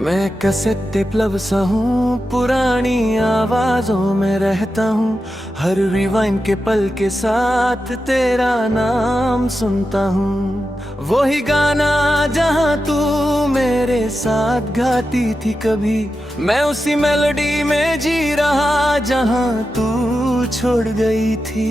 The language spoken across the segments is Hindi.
मैं कैसेट प्लब सा हूँ, पुरानी आवाजों में रहता हूँ। हर रिवाइंड के पल के साथ तेरा नाम सुनता हूँ। वही गाना जहाँ तू मेरे साथ गाती थी कभी, मैं उसी मेलोडी में जी रहा जहाँ तू छोड़ गई थी।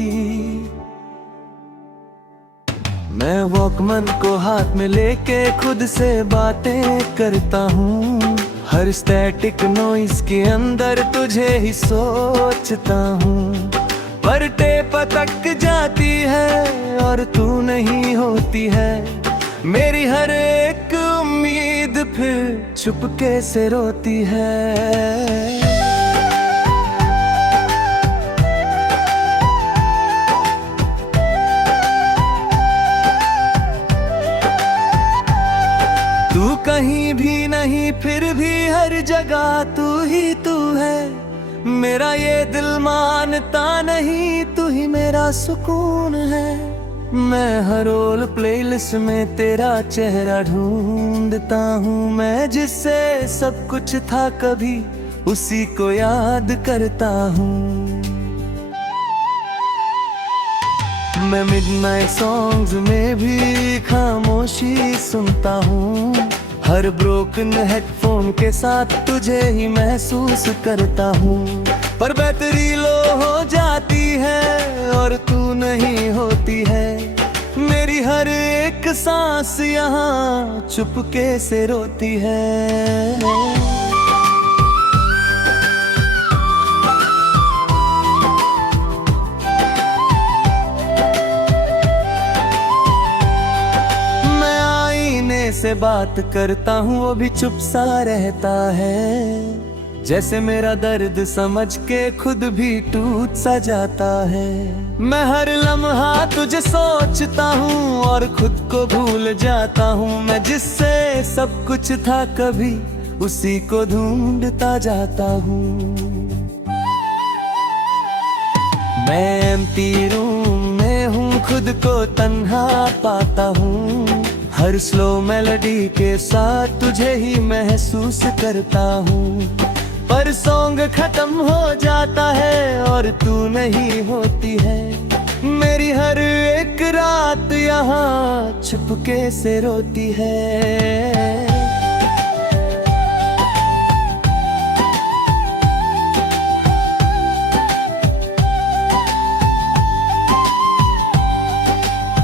मैं वॉकमैन को हाथ में लेके खुद से बातें करता हूँ। हर स्टैटिक नॉइस के अंदर तुझे ही सोचता हूँ। पर टेप अटक जाती है और तू नहीं होती है। मेरी हर एक उम्मीद फिर चुपके से रोती है। तू कहीं भी नहीं, फिर भी हर जगह तू ही तू है। मेरा ये दिल मानता नहीं, तू ही मेरा सुकून है। मैं हर रोल प्लेलिस्ट में तेरा चेहरा ढूंढता हूँ। मैं जिससे सब कुछ था कभी, उसी को याद करता हूँ। मैं मिडनाइट सॉन्ग्स में भी खामोशी सुनता हूँ। हर ब्रोकन हेडफोन के साथ तुझे ही महसूस करता हूँ। पर बैटरी लो हो जाती है और तू नहीं होती है। मेरी हर एक सांस यहाँ चुपके से रोती है। से बात करता हूँ, वो भी चुप सा रहता है। जैसे मेरा दर्द समझ के खुद भी टूट सा जाता है। मैं हर लम्हा तुझे सोचता हूँ और खुद को भूल जाता हूँ। मैं जिससे सब कुछ था कभी, उसी को ढूंढता जाता हूँ। मैं एम्प्टी रूम में हूँ, खुद को तन्हा पाता हूँ। हर स्लो मेलोडी के साथ तुझे ही महसूस करता हूँ। पर सॉन्ग खत्म हो जाता है और तू नहीं होती है। मेरी हर एक रात यहाँ छुपके से रोती है।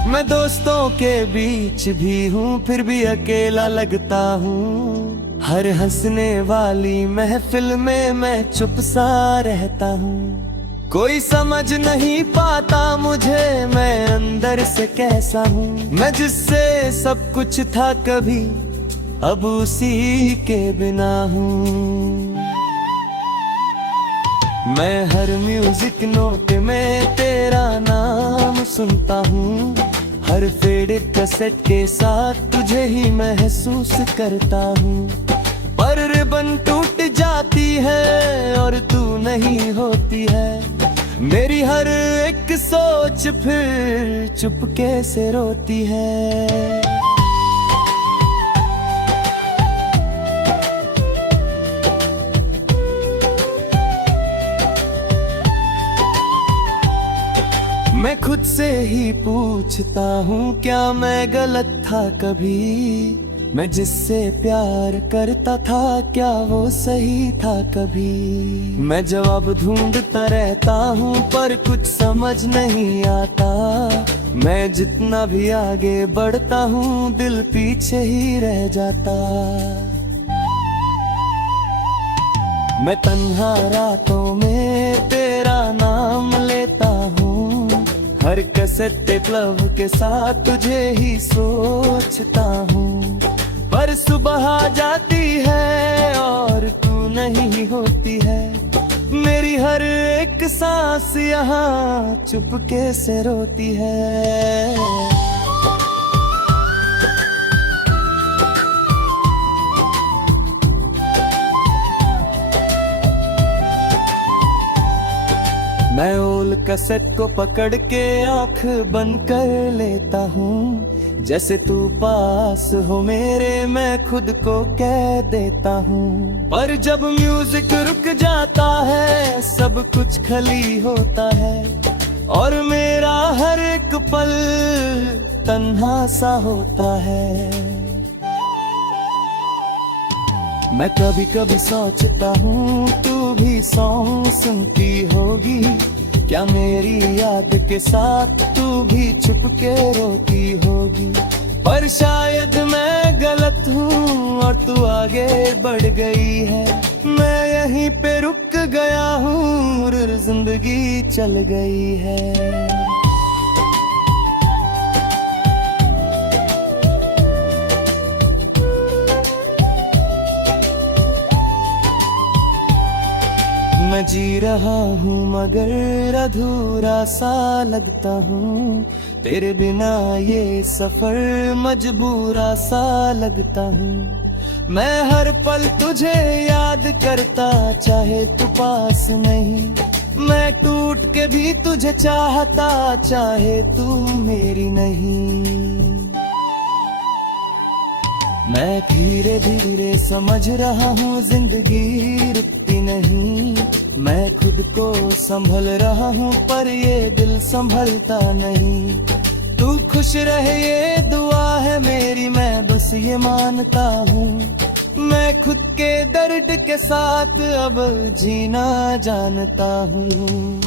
मैं दोस्तों के बीच भी हूँ, फिर भी अकेला लगता हूँ। हर हंसने वाली महफिल में मैं चुप सा रहता हूँ। कोई समझ नहीं पाता मुझे, मैं अंदर से कैसा हूँ। मैं जिससे सब कुछ था कभी, अब उसी के बिना हूँ। मैं हर म्यूजिक नोट में तेरा नाम सुनता हूँ। हर फेडेड कैसेट के साथ तुझे ही महसूस करता हूँ। पर रिबन टूट जाती है और तू नहीं होती है। मेरी हर एक सोच फिर चुपके से रोती है। मैं खुद से ही पूछता हूँ, क्या मैं गलत था कभी? मैं जिससे प्यार करता था, क्या वो सही था कभी? मैं जवाब ढूंढता रहता हूँ पर कुछ समझ नहीं आता। मैं जितना भी आगे बढ़ता हूँ, दिल पीछे ही रह जाता। मैं तन्हा रातों में तेरा नाम लेता हूँ। हर कैसेट प्लब के साथ तुझे ही सोचता हूँ। पर सुबह आ जाती है और तू नहीं होती है। मेरी हर एक सांस यहाँ चुपके से रोती है। मैं ओल कैसेट को पकड़ के आंख बंद कर लेता हूँ। जैसे तू पास हो मेरे मैं खुद को कह देता हूँ। पर जब म्यूजिक रुक जाता है सब कुछ खाली होता है, और मेरा हर एक पल तन्हा सा होता है। मैं कभी कभी सोचता हूँ तू भी सॉन्ग सुनती होगी, क्या मेरी याद के साथ तू भी छुप के रोती होगी। पर शायद मैं गलत हूँ और तू आगे बढ़ गई है, मैं यहीं पे रुक गया हूँ और जिंदगी चल गई है। मैं जी रहा हूँ मगर अधूरा सा लगता हूँ, तेरे बिना ये सफर मजबूरा सा लगता हूँ। मैं हर पल तुझे याद करता चाहे तू पास नहीं, मैं टूट के भी तुझे चाहता चाहे तू मेरी नहीं। मैं धीरे धीरे समझ रहा हूँ जिंदगी रुकती नहीं, मैं खुद को संभल रहा हूँ पर ये दिल संभलता नहीं। तू खुश रहे ये दुआ है मेरी, मैं बस ये मानता हूँ। मैं खुद के दर्द के साथ अब जीना जानता हूँ।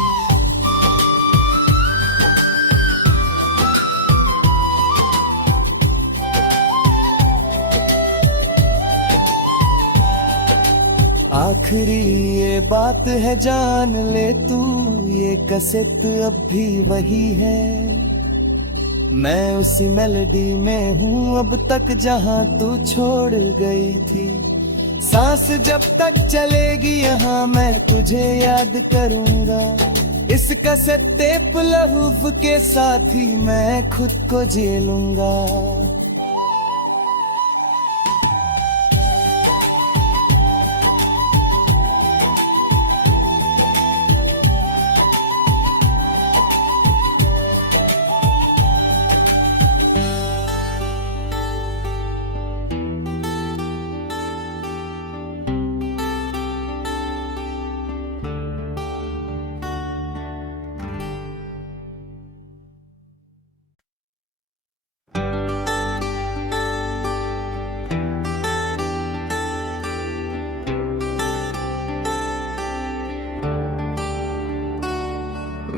आखिरी ये बात है जान ले तू, ये कैसेट अब भी वही है। मैं उसी मेलोडी में हूँ अब तक जहाँ तू छोड़ गई थी। सांस जब तक चलेगी यहाँ मैं तुझे याद करूँगा, इस कैसेट टेप लहूफ के साथ ही मैं खुद को झेलूंगा।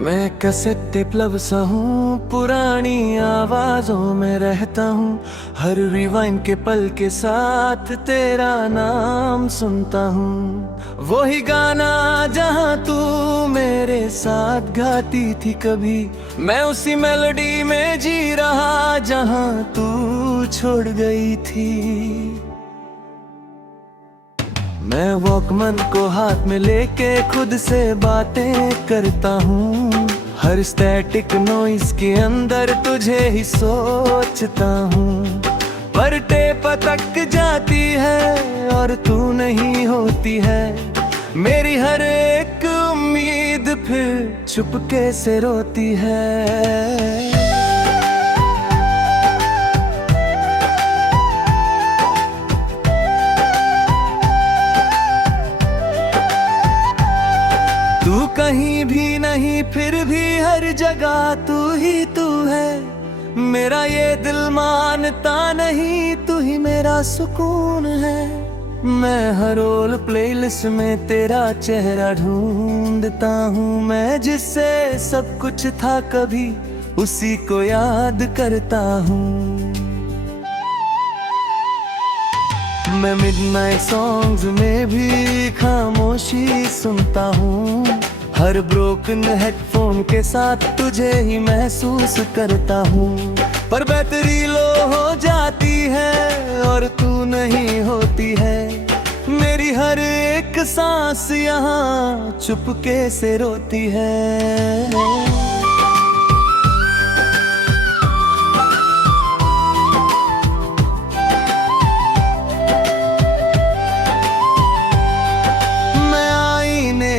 मैं कैसेट टेप सा हूँ, पुरानी आवाजों में रहता हूँ। हर रिवाइंड के पल के साथ तेरा नाम सुनता हूँ। वही गाना जहाँ तू मेरे साथ गाती थी कभी, मैं उसी मेलोडी में जी रहा जहाँ तू छोड़ गई थी। मैं वॉकमैन को हाथ में लेके खुद से बातें करता हूँ। हर स्टैटिक नॉइस के अंदर तुझे ही सोचता हूँ। पर टेप अटक जाती है और तू नहीं होती है, मेरी हर एक उम्मीद फिर चुपके से रोती है। तू कहीं भी नहीं फिर भी हर जगह तू ही तू है। मेरा ये दिल मानता नहीं तू ही मेरा सुकून है। मैं हर रोल प्लेलिस्ट में तेरा चेहरा ढूंढता हूँ। मैं जिससे सब कुछ था कभी उसी को याद करता हूँ। मैं मिडनाइट सॉन्ग्स में भी खामोशी सुनता हूँ। हर ब्रोकन हेडफोन के साथ तुझे ही महसूस करता हूँ। पर बैटरी लो हो जाती है और तू नहीं होती है, मेरी हर एक सांस यहाँ चुपके से रोती है।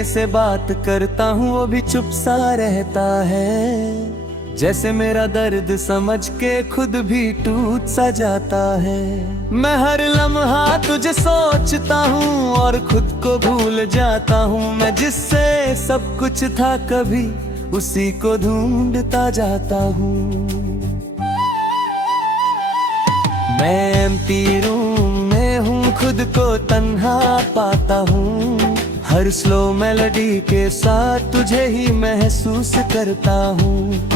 से बात करता हूँ वो भी चुप सा रहता है। जैसे मेरा दर्द समझ के खुद भी टूट सा जाता है। मैं हर लम्हा तुझे सोचता हूँ और खुद को भूल जाता हूँ। मैं जिससे सब कुछ था कभी उसी को ढूंढता जाता हूँ। मैं एम्प्टी रूम में हूँ, खुद को तन्हा पाता हूँ। हर स्लो मेलोडी के साथ तुझे ही महसूस करता हूँ।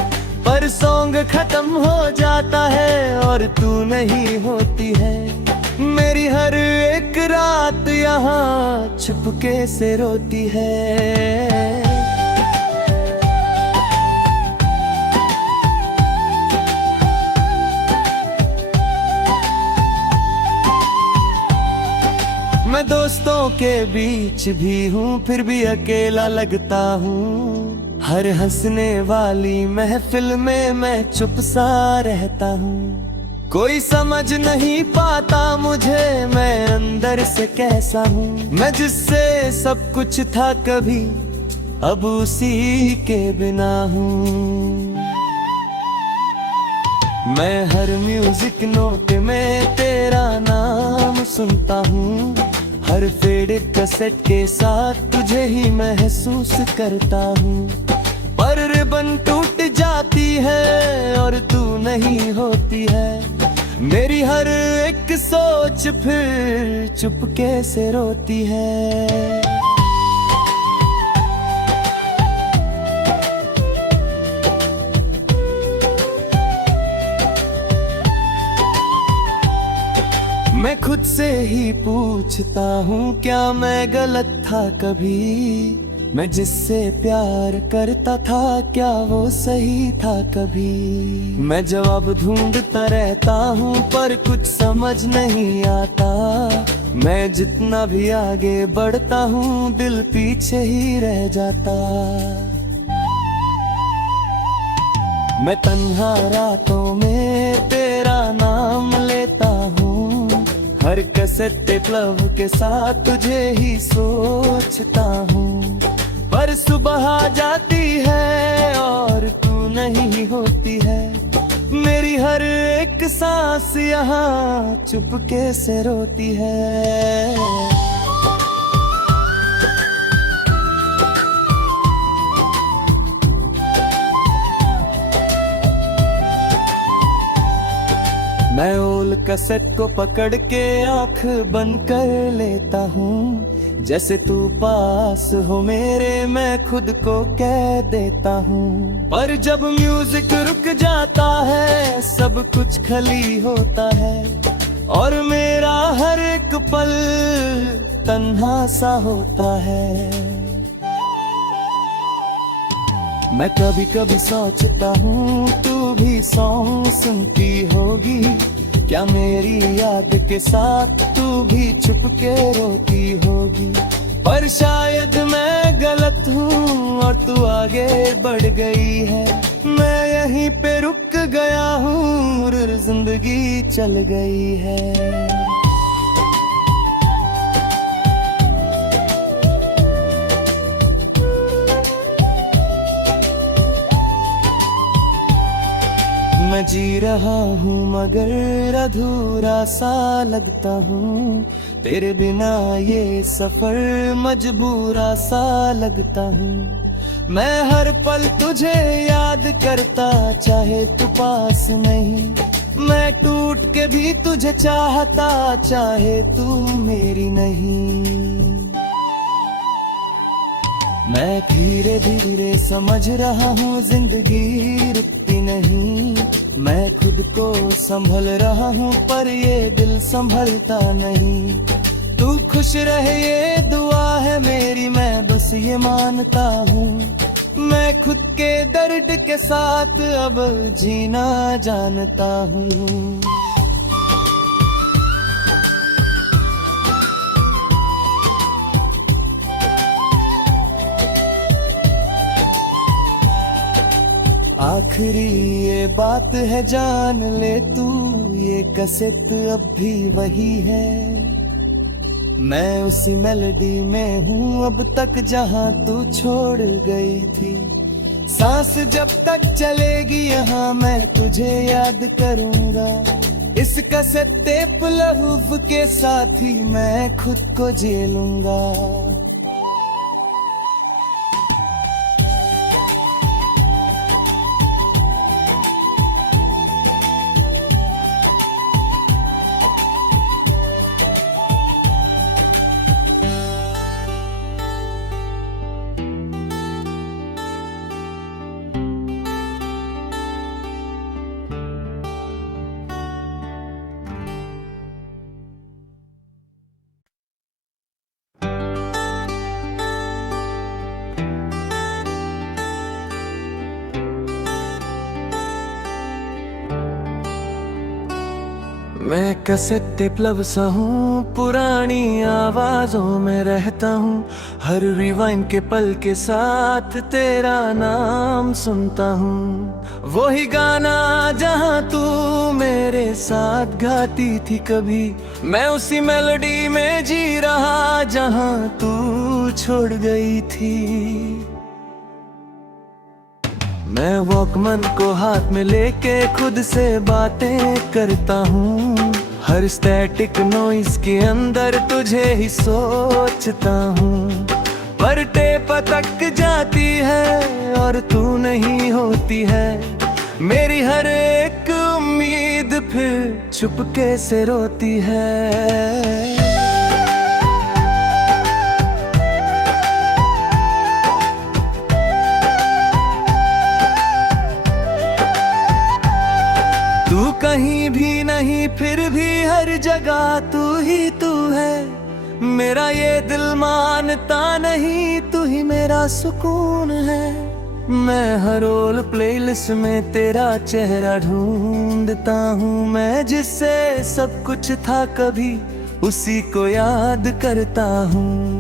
पर सॉन्ग खत्म हो जाता है और तू नहीं होती है। मेरी हर एक रात यहाँ छुपके से रोती है। मैं दोस्तों के बीच भी हूँ फिर भी अकेला लगता हूँ। हर हंसने वाली महफिल में मैं चुप सा रहता हूँ। कोई समझ नहीं पाता मुझे मैं अंदर से कैसा हूँ। मैं जिससे सब कुछ था कभी अब उसी के बिना हूँ। मैं हर म्यूजिक नोट में तेरा नाम सुनता हूँ। हर फेडेड कैसेट के साथ तुझे ही महसूस करता हूँ। पर रिबन टूट जाती है और तू नहीं होती है। मेरी हर एक सोच फिर चुपके से रोती है। मैं खुद से ही पूछता हूँ क्या मैं गलत था कभी। मैं जिससे प्यार करता था क्या वो सही था कभी। मैं जवाब ढूंढता रहता हूँ पर कुछ समझ नहीं आता। मैं जितना भी आगे बढ़ता हूँ दिल पीछे ही रह जाता। मैं तन्हा रातों में तेरा नाम लेता हूँ। हर कैसेट प्लब के साथ तुझे ही सोचता हूँ। पर सुबह आ जाती है और तू नहीं होती है। मेरी हर एक सांस यहाँ चुपके से रोती है। मैं ओल कैसेट को पकड़ के आंख बंद कर लेता हूँ। जैसे तू पास हो मेरे मैं खुद को कह देता हूँ। पर जब म्यूजिक रुक जाता है सब कुछ खाली होता है। और मेरा हर एक पल तन्हा सा होता है। मैं कभी कभी सोचता हूँ तू भी सॉन्ग सुनती होगी। क्या मेरी याद के साथ तू भी चुपके रोती होगी। पर शायद मैं गलत हूँ और तू आगे बढ़ गई है। मैं यहीं पे रुक गया हूँ और जिंदगी चल गई है। मैं जी रहा हूँ मगर अधूरा सा लगता हूँ। तेरे बिना ये सफर मजबूरा सा लगता हूँ। मैं हर पल तुझे याद करता चाहे तू पास नहीं। मैं टूट के भी तुझे चाहता चाहे तू मेरी नहीं। मैं धीरे धीरे समझ रहा हूँ जिंदगी रुकती नहीं। मैं खुद को संभल रहा हूँ पर ये दिल संभलता नहीं। तू खुश रहे ये दुआ है मेरी मैं बस ये मानता हूँ। मैं खुद के दर्द के साथ अब जीना जानता हूँ। आखिरी ये बात है जान ले तू ये कैसेट अब भी वही है। मैं उसी मेलोडी में हूँ अब तक जहाँ तू छोड़ गई थी। सांस जब तक चलेगी यहाँ मैं तुझे याद करूंगा। इस कैसेट टेप लहूफ के साथ ही मैं खुद को झेलूंगा। मैं कैसेट टेप लब सा हूँ, पुरानी आवाजों में रहता हूँ। हर रिवाइंड के पल के साथ तेरा नाम सुनता हूँ। वही गाना जहाँ तू मेरे साथ गाती थी कभी, मैं उसी मेलोडी में जी रहा जहाँ तू छोड़ गई थी। मैं वॉकमैन को हाथ में लेके खुद से बातें करता हूँ। हर स्टैटिक नॉइस के अंदर तुझे ही सोचता हूँ। पर टेप अटक जाती है और तू नहीं होती है। मेरी हर एक उम्मीद फिर चुपके से रोती है। तू कहीं भी नहीं फिर भी हर जगह तू ही तू है। मेरा ये दिल मानता नहीं, तू ही मेरा सुकून है। मैं हर रोल प्लेलिस्ट में तेरा चेहरा ढूंढता हूँ। मैं जिससे सब कुछ था कभी उसी को याद करता हूँ।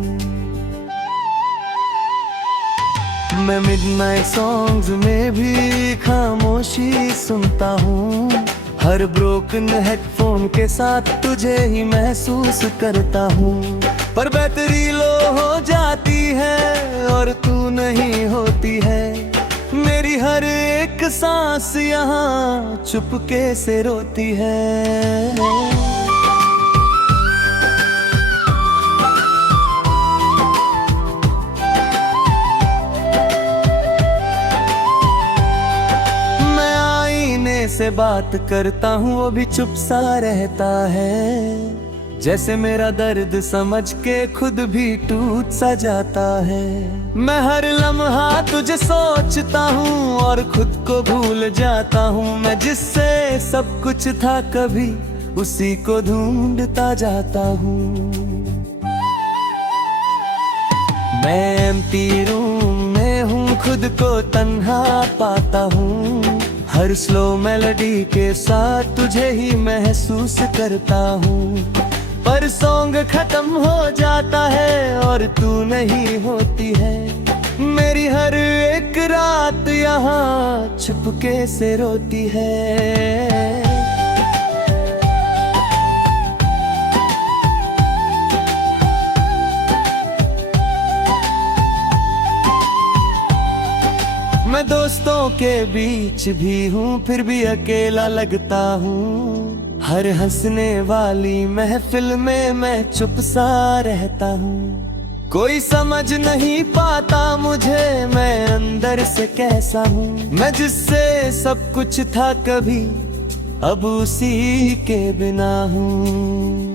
मैं मिडनाइट सॉन्ग्स में भी खामोशी सुनता हूँ। हर ब्रोकन हेडफोन के साथ तुझे ही महसूस करता हूँ। पर बैटरी लो हो जाती है और तू नहीं होती है। मेरी हर एक सांस यहाँ चुपके से रोती है। से बात करता हूँ वो भी चुप सा रहता है। जैसे मेरा दर्द समझ के खुद भी टूट सा जाता है। मैं हर लम्हा तुझे सोचता हूँ और खुद को भूल जाता हूँ। मैं जिससे सब कुछ था कभी उसी को ढूंढता जाता हूँ। मैं एम्प्टी रूम में हूँ, खुद को तन्हा पाता हूँ। हर स्लो मेलोडी के साथ तुझे ही महसूस करता हूँ। पर सॉन्ग खत्म हो जाता है और तू नहीं होती है। मेरी हर एक रात यहाँ छुपके से रोती है। मैं दोस्तों के बीच भी हूँ फिर भी अकेला लगता हूँ। हर हंसने वाली महफिल में मैं चुप सा रहता हूँ। कोई समझ नहीं पाता मुझे मैं अंदर से कैसा हूँ। मैं जिससे सब कुछ था कभी अब उसी के बिना हूँ।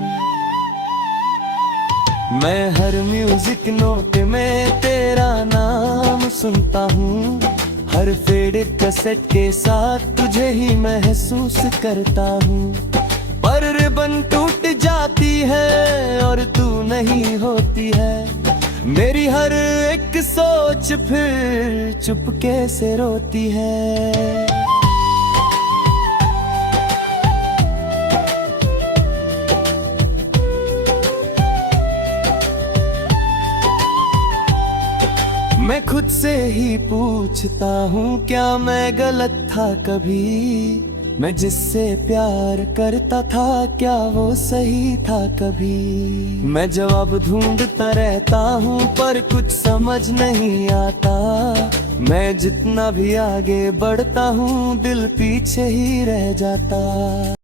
मैं हर म्यूजिक नोट में तेरा नाम सुनता हूँ। हर फेडेड कैसेट के साथ तुझे ही महसूस करता हूँ। पर रिबन टूट जाती है और तू नहीं होती है। मेरी हर एक सोच फिर चुपके से रोती है। मैं खुद से ही पूछता हूँ क्या मैं गलत था कभी। मैं जिससे प्यार करता था क्या वो सही था कभी। मैं जवाब ढूंढता रहता हूँ पर कुछ समझ नहीं आता। मैं जितना भी आगे बढ़ता हूँ दिल पीछे ही रह जाता।